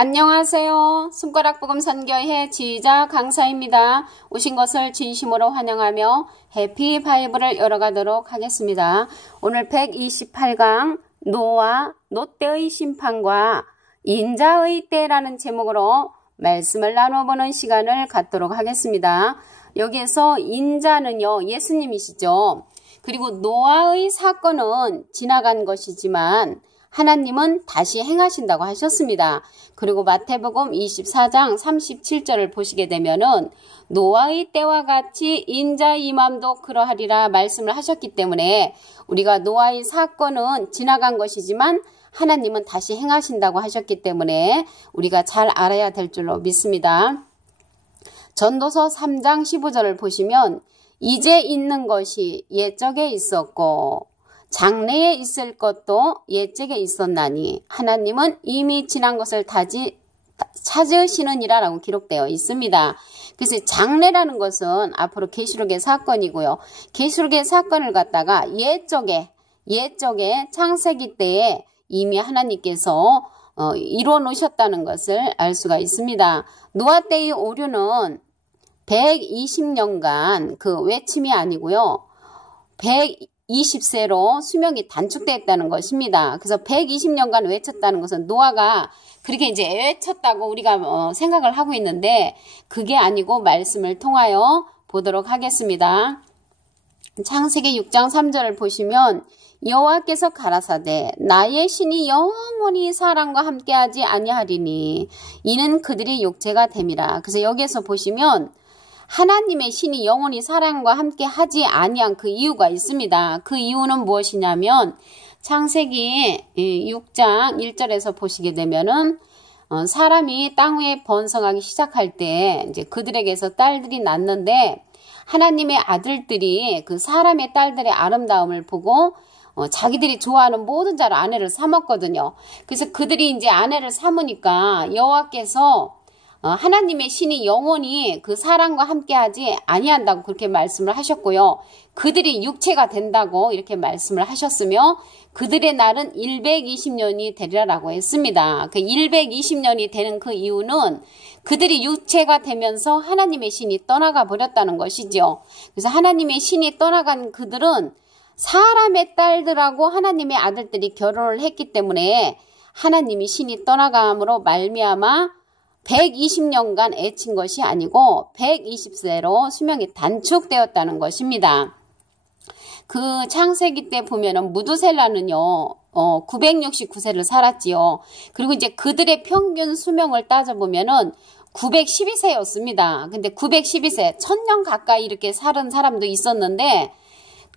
안녕하세요. 손가락복음 선교회 지휘자 강사입니다. 오신 것을 진심으로 환영하며 해피 바이블을 열어가도록 하겠습니다. 오늘 128강 노아, 롯데의 심판과 인자의 때라는 제목으로 말씀을 나눠보는 시간을 갖도록 하겠습니다. 여기에서 인자는요, 예수님이시죠. 그리고 노아의 사건은 지나간 것이지만 하나님은 다시 행하신다고 하셨습니다. 그리고 마태복음 24장 37절을 보시게 되면은 노아의 때와 같이 인자의 임함도 그러하리라 말씀을 하셨기 때문에 우리가 노아의 사건은 지나간 것이지만 하나님은 다시 행하신다고 하셨기 때문에 우리가 잘 알아야 될 줄로 믿습니다. 전도서 3장 15절을 보시면 이제 있는 것이 옛적에 있었고 장래에 있을 것도 옛적에 있었나니 하나님은 이미 지난 것을 찾으시느니라 라고 기록되어 있습니다. 그래서 장래라는 것은 앞으로 계시록의 사건이고요. 계시록의 사건을 갖다가 옛적에 창세기 때에 이미 하나님께서 이루어 놓으셨다는 것을 알 수가 있습니다. 노아 때의 오류는 120년간 그 외침이 아니고요. 120세로 수명이 단축되었다는 것입니다. 그래서 120년간 외쳤다는 것은 노아가 그렇게 이제 외쳤다고 우리가 생각을 하고 있는데 그게 아니고 말씀을 통하여 보도록 하겠습니다. 창세기 6장 3절을 보시면 여호와께서 가라사대 나의 신이 영원히 사람과 함께하지 아니하리니 이는 그들이 육체가 됨이라. 그래서 여기에서 보시면 하나님의 신이 영원히 사람과 함께 하지 아니한 그 이유가 있습니다. 그 이유는 무엇이냐면 창세기 6장 1절에서 보시게 되면은 사람이 땅 위에 번성하기 시작할 때 이제 그들에게서 딸들이 낳는데 하나님의 아들들이 그 사람의 딸들의 아름다움을 보고 자기들이 좋아하는 모든 자로 아내를 삼았거든요. 그래서 그들이 이제 아내를 삼으니까 여호와께서 하나님의 신이 영원히 그 사람과 함께하지 아니한다고 그렇게 말씀을 하셨고요. 그들이 육체가 된다고 이렇게 말씀을 하셨으며 그들의 날은 120년이 되리라고 했습니다. 그 120년이 되는 그 이유는 그들이 육체가 되면서 하나님의 신이 떠나가 버렸다는 것이죠. 그래서 하나님의 신이 떠나간 그들은 사람의 딸들하고 하나님의 아들들이 결혼을 했기 때문에 하나님이 신이 떠나감으로 말미암아 120년간 애친 것이 아니고 120세로 수명이 단축되었다는 것입니다. 그 창세기 때 보면은 무두셀라는요, 969세를 살았지요. 그리고 이제 그들의 평균 수명을 따져보면은 912세였습니다. 근데 912세, 1000년 가까이 이렇게 살은 사람도 있었는데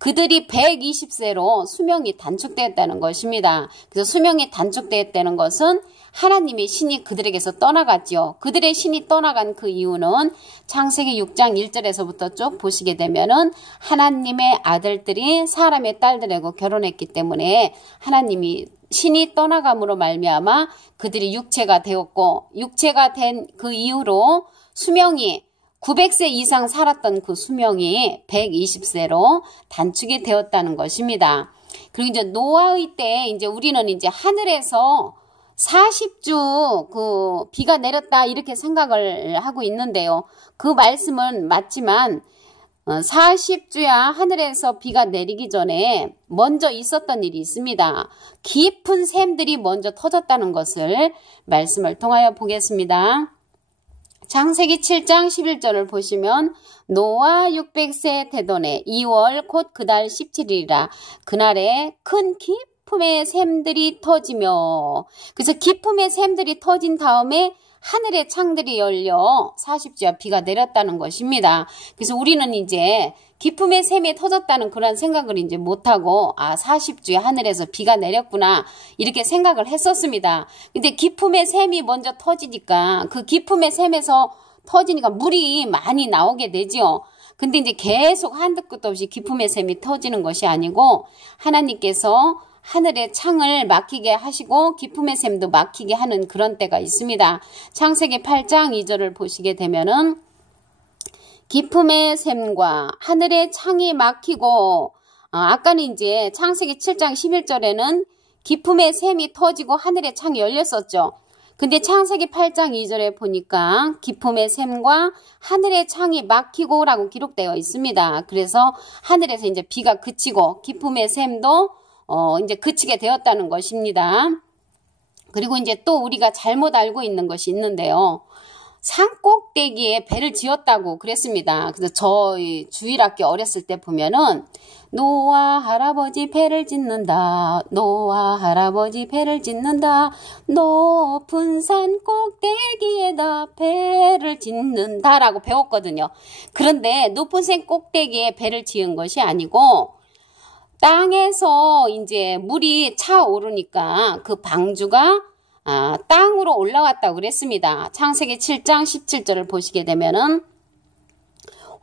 그들이 120세로 수명이 단축되었다는 것입니다. 그래서 수명이 단축되었다는 것은 하나님의 신이 그들에게서 떠나갔죠. 그들의 신이 떠나간 그 이유는 창세기 6장 1절에서부터 쭉 보시게 되면은 하나님의 아들들이 사람의 딸들하고 결혼했기 때문에 하나님이 신이 떠나감으로 말미암아 그들이 육체가 되었고 육체가 된 그 이후로 수명이 900세 이상 살았던 그 수명이 120세로 단축이 되었다는 것입니다. 그리고 이제 노아의 때 이제 우리는 이제 하늘에서 40주 그 비가 내렸다 이렇게 생각을 하고 있는데요. 그 말씀은 맞지만 40주야 하늘에서 비가 내리기 전에 먼저 있었던 일이 있습니다. 깊은 샘들이 먼저 터졌다는 것을 말씀을 통하여 보겠습니다. 창세기 7장 11절을 보시면 노아 600세 되더네 2월 곧 그달 17일이라 그날에 큰 깊음의 샘들이 터지며 그래서 깊음의 샘들이 터진 다음에 하늘의 창들이 열려 40주야 비가 내렸다는 것입니다. 그래서 우리는 이제 깊음의 샘이 터졌다는 그런 생각을 이제 못하고 40주야 하늘에서 비가 내렸구나 이렇게 생각을 했었습니다. 근데 깊음의 샘이 먼저 터지니까 그 깊음의 샘에서 터지니까 물이 많이 나오게 되죠. 근데 이제 계속 한도 끝도 없이 깊음의 샘이 터지는 것이 아니고 하나님께서 하늘의 창을 막히게 하시고 깊음의 샘도 막히게 하는 그런 때가 있습니다. 창세기 8장 2절을 보시게 되면은 깊음의 샘과 하늘의 창이 막히고 아까는 이제 창세기 7장 11절에는 깊음의 샘이 터지고 하늘의 창이 열렸었죠. 근데 창세기 8장 2절에 보니까 기품의 샘과 하늘의 창이 막히고 라고 기록되어 있습니다. 그래서 하늘에서 이제 비가 그치고 기품의 샘도 이제 그치게 되었다는 것입니다. 그리고 이제 또 우리가 잘못 알고 있는 것이 있는데요. 산 꼭대기에 배를 지었다고 그랬습니다. 그래서 저희 주일학교 어렸을 때 보면은 노아 할아버지 배를 짓는다. 노아 할아버지 배를 짓는다. 높은 산 꼭대기에다 배를 짓는다 라고 배웠거든요. 그런데 높은 산 꼭대기에 배를 지은 것이 아니고 땅에서 이제 물이 차오르니까 그 방주가 땅으로 올라왔다고 그랬습니다. 창세기 7장 17절을 보시게 되면은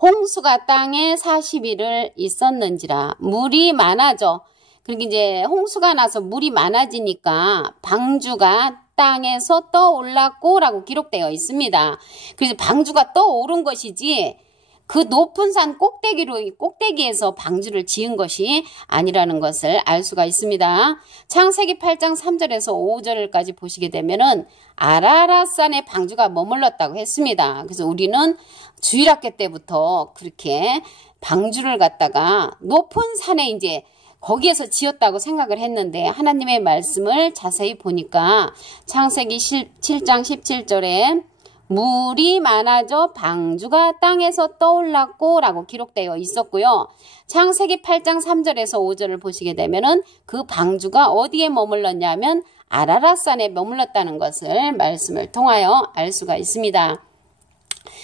홍수가 땅에 40일을 있었는지라 물이 많아져. 그리고 이제 홍수가 나서 물이 많아지니까 방주가 땅에서 떠올랐고 라고 기록되어 있습니다. 그래서 방주가 떠오른 것이지 그 높은 산 꼭대기에서 방주를 지은 것이 아니라는 것을 알 수가 있습니다. 창세기 8장 3절에서 5절까지 보시게 되면은 아라랏산에 방주가 머물렀다고 했습니다. 그래서 우리는 주일학교 때부터 그렇게 방주를 갖다가 높은 산에 이제 거기에서 지었다고 생각을 했는데 하나님의 말씀을 자세히 보니까 창세기 7장 17절에 물이 많아져 방주가 땅에서 떠올랐고 라고 기록되어 있었고요. 창세기 8장 3절에서 5절을 보시게 되면은 그 방주가 어디에 머물렀냐면 아라랏산에 머물렀다는 것을 말씀을 통하여 알 수가 있습니다.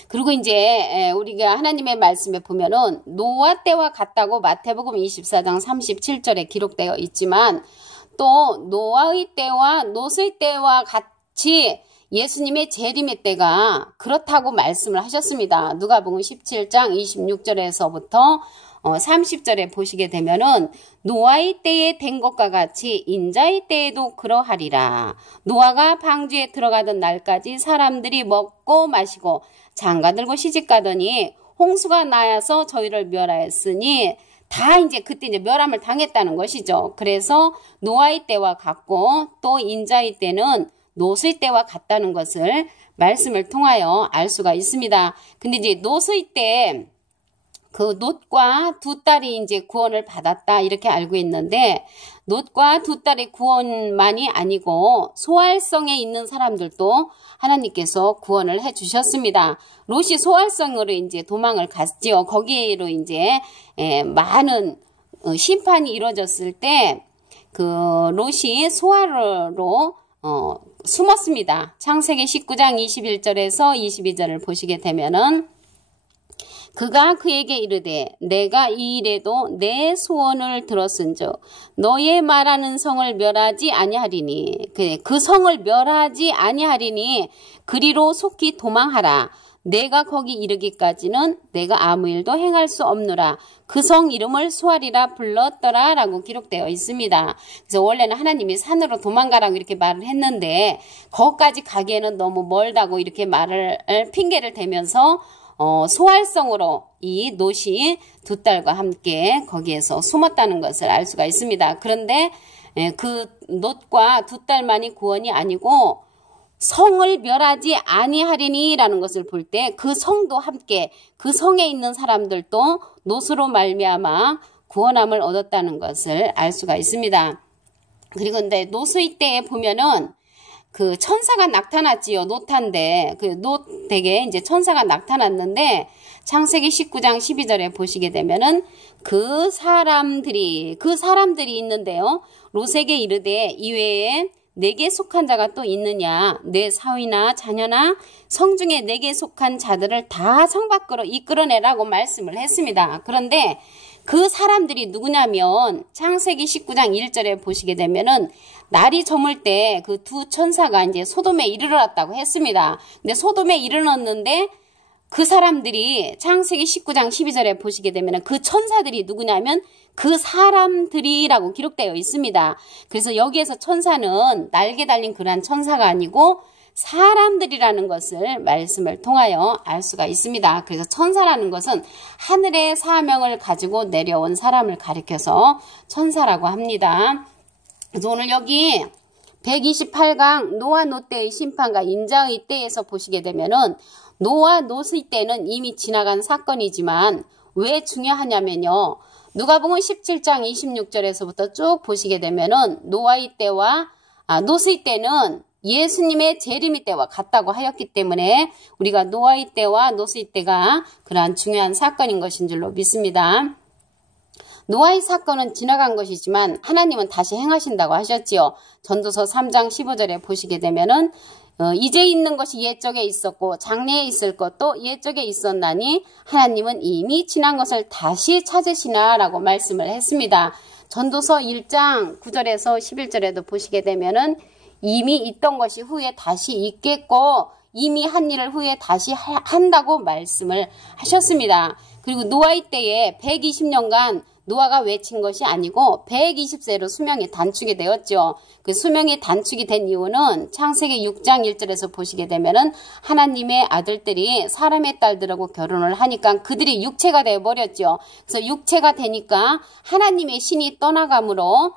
그리고 이제 우리가 하나님의 말씀에 보면은 노아 때와 같다고 마태복음 24장 37절에 기록되어 있지만 또 노아의 때와 롯의 때와 같이 예수님의 재림의 때가 그렇다고 말씀을 하셨습니다. 누가복음 17장 26절에서부터 30절에 보시게 되면은 노아의 때에 된 것과 같이 인자의 때에도 그러하리라. 노아가 방주에 들어가던 날까지 사람들이 먹고 마시고 장가들고 시집가더니 홍수가 나서 저희를 멸하였으니 다 이제 그때 이제 멸함을 당했다는 것이죠. 그래서 노아의 때와 같고 또 인자의 때는 롯의 때와 같다는 것을 말씀을 통하여 알 수가 있습니다. 근데 이제 롯의 때 그 롯과 두 딸이 이제 구원을 받았다 이렇게 알고 있는데 롯과 두 딸의 구원만이 아니고 소활성에 있는 사람들도 하나님께서 구원을 해 주셨습니다. 롯이 소활성으로 이제 도망을 갔지요. 거기로 이제 많은 심판이 이루어졌을 때 그 롯이 소활로 숨었습니다. 창세기 19장 21절에서 22절을 보시게 되면은 그가 그에게 이르되 내가 이 일에도 내 소원을 들었은즉 너의 말하는 성을 멸하지 아니하리니 그 성을 멸하지 아니하리니 그리로 속히 도망하라. 내가 거기 이르기까지는 내가 아무 일도 행할 수 없노라. 그 성 이름을 수알이라 불렀더라 라고 기록되어 있습니다. 그래서 원래는 하나님이 산으로 도망가라고 이렇게 말을 했는데 거기까지 가기에는 너무 멀다고 이렇게 핑계를 대면서 소활성으로 이 롯이 두 딸과 함께 거기에서 숨었다는 것을 알 수가 있습니다. 그런데 그 롯과 두 딸만이 구원이 아니고 성을 멸하지 아니하리니 라는 것을 볼 때 그 성도 함께 그 성에 있는 사람들도 롯으로 말미암아 구원함을 얻었다는 것을 알 수가 있습니다. 그리고 근데 롯의 때에 보면은 그 천사가 나타났지요. 롯한데 그 롯에게 이제 천사가 나타났는데 창세기 19장 12절에 보시게 되면은 그 사람들이 있는데요. 롯에게 이르되 이외에 내게 속한 자가 또 있느냐? 내 사위나 자녀나 성중에 내게 속한 자들을 다 성 밖으로 이끌어내라고 말씀을 했습니다. 그런데 그 사람들이 누구냐면 창세기 19장 1절에 보시게 되면은 날이 저물 때 그 두 천사가 이제 소돔에 이르렀다고 했습니다. 근데 소돔에 이르렀는데 그 사람들이 창세기 19장 12절에 보시게 되면 그 천사들이 누구냐면 그 사람들이라고 기록되어 있습니다. 그래서 여기에서 천사는 날개 달린 그러한 천사가 아니고 사람들이라는 것을 말씀을 통하여 알 수가 있습니다. 그래서 천사라는 것은 하늘의 사명을 가지고 내려온 사람을 가리켜서 천사라고 합니다. 그래서 오늘 여기 128강 노아 롯 때의 심판과 인자의 때에서 보시게 되면은 노아 롯의 때는 이미 지나간 사건이지만 왜 중요하냐면요. 누가복음 17장 26절에서부터 쭉 보시게 되면은 노아의 때와 롯의 때는 예수님의 재림의 때와 같다고 하였기 때문에 우리가 노아의 때와 롯의 때가 그러한 중요한 사건인 것인 줄로 믿습니다. 노아의 사건은 지나간 것이지만 하나님은 다시 행하신다고 하셨지요. 전도서 3장 15절에 보시게 되면은 이제 있는 것이 옛적에 있었고 장래에 있을 것도 옛적에 있었나니 하나님은 이미 지난 것을 다시 찾으시나 라고 말씀을 했습니다. 전도서 1장 9절에서 11절에도 보시게 되면은 이미 있던 것이 후에 다시 있겠고 이미 한 일을 후에 다시 한다고 말씀을 하셨습니다. 그리고 노아의 때에 120년간 노아가 외친 것이 아니고 120세로 수명이 단축이 되었죠. 그 수명이 단축이 된 이유는 창세기 6장 1절에서 보시게 되면은 하나님의 아들들이 사람의 딸들하고 결혼을 하니까 그들이 육체가 되어버렸죠. 그래서 육체가 되니까 하나님의 신이 떠나감으로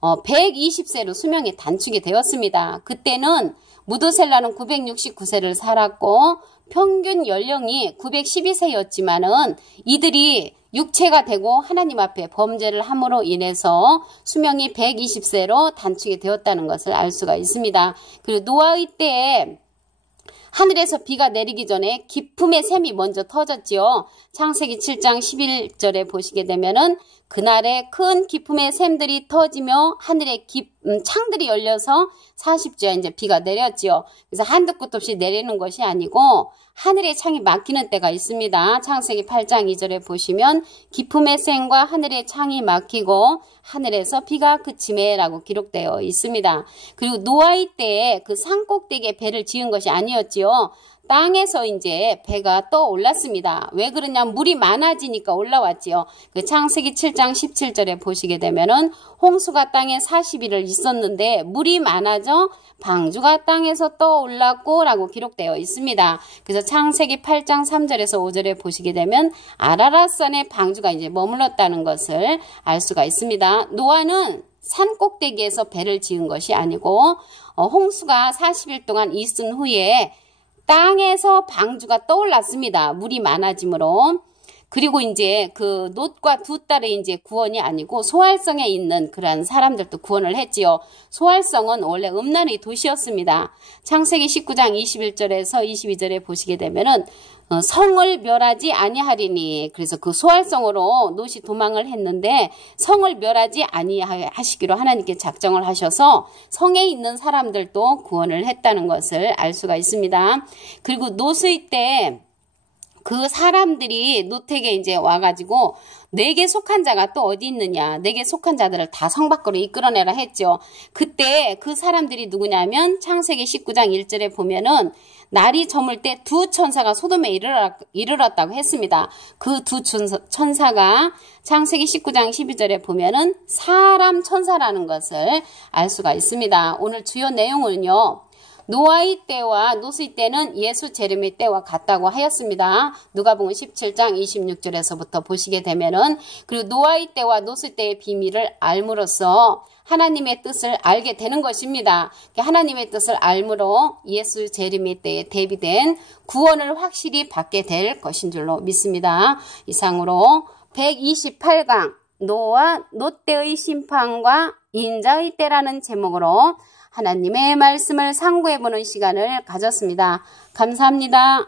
120세로 수명이 단축이 되었습니다. 그때는 무드셀라는 969세를 살았고 평균 연령이 912세였지만은 이들이 육체가 되고 하나님 앞에 범죄를 함으로 인해서 수명이 120세로 단축이 되었다는 것을 알 수가 있습니다. 그리고 노아의 때에 하늘에서 비가 내리기 전에 기품의 샘이 먼저 터졌지요. 창세기 7장 11절에 보시게 되면은 그날에 큰 기품의 샘들이 터지며 하늘의 창들이 열려서 40주야 이제 비가 내렸지요. 그래서 한두 끝 없이 내리는 것이 아니고 하늘의 창이 막히는 때가 있습니다. 창세기 8장 2절에 보시면 기품의 샘과 하늘의 창이 막히고 하늘에서 비가 그치매 라고 기록되어 있습니다. 그리고 노아의 때에 그 산꼭대기에 배를 지은 것이 아니었지요. 땅에서 이제 배가 떠올랐습니다. 왜 그러냐면 물이 많아지니까 올라왔지요. 그 창세기 7장 17절에 보시게 되면은 홍수가 땅에 40일을 있었는데 물이 많아져 방주가 땅에서 떠올랐고 라고 기록되어 있습니다. 그래서 창세기 8장 3절에서 5절에 보시게 되면 아라랏산에 방주가 이제 머물렀다는 것을 알 수가 있습니다. 노아는 산 꼭대기에서 배를 지은 것이 아니고 홍수가 40일 동안 있은 후에 땅에서 방주가 떠올랐습니다. 물이 많아짐으로. 그리고 이제 그 롯과 두 딸의 이제 구원이 아니고 소활성에 있는 그런 사람들도 구원을 했지요. 소활성은 원래 음란의 도시였습니다. 창세기 19장 21절에서 22절에 보시게 되면은 성을 멸하지 아니하리니, 그래서 그 소활성으로 롯이 도망을 했는데 성을 멸하지 아니하시기로 하나님께 작정을 하셔서 성에 있는 사람들도 구원을 했다는 것을 알 수가 있습니다. 그리고 롯의 때 그 사람들이 롯에게 이제 와가지고 내게 속한 자가 또 어디 있느냐, 내게 속한 자들을 다 성 밖으로 이끌어내라 했죠. 그때 그 사람들이 누구냐면 창세기 19장 1절에 보면은 날이 저물 때 두 천사가 소돔에 이르렀다고 했습니다. 그 두 천사가 창세기 19장 12절에 보면은 사람 천사라는 것을 알 수가 있습니다. 오늘 주요 내용은요, 노아의 때와 롯의 때는 예수 재림의 때와 같다고 하였습니다. 누가복음 17장 26절에서부터 보시게 되면은, 그리고 노아의 때와 롯의 때의 비밀을 알므로써 하나님의 뜻을 알게 되는 것입니다. 하나님의 뜻을 알므로 예수 재림의 때에 대비된 구원을 확실히 받게 될 것인 줄로 믿습니다. 이상으로 128강 노아 롯 때의 심판과 인자의 때라는 제목으로 하나님의 말씀을 상고해보는 시간을 가졌습니다. 감사합니다.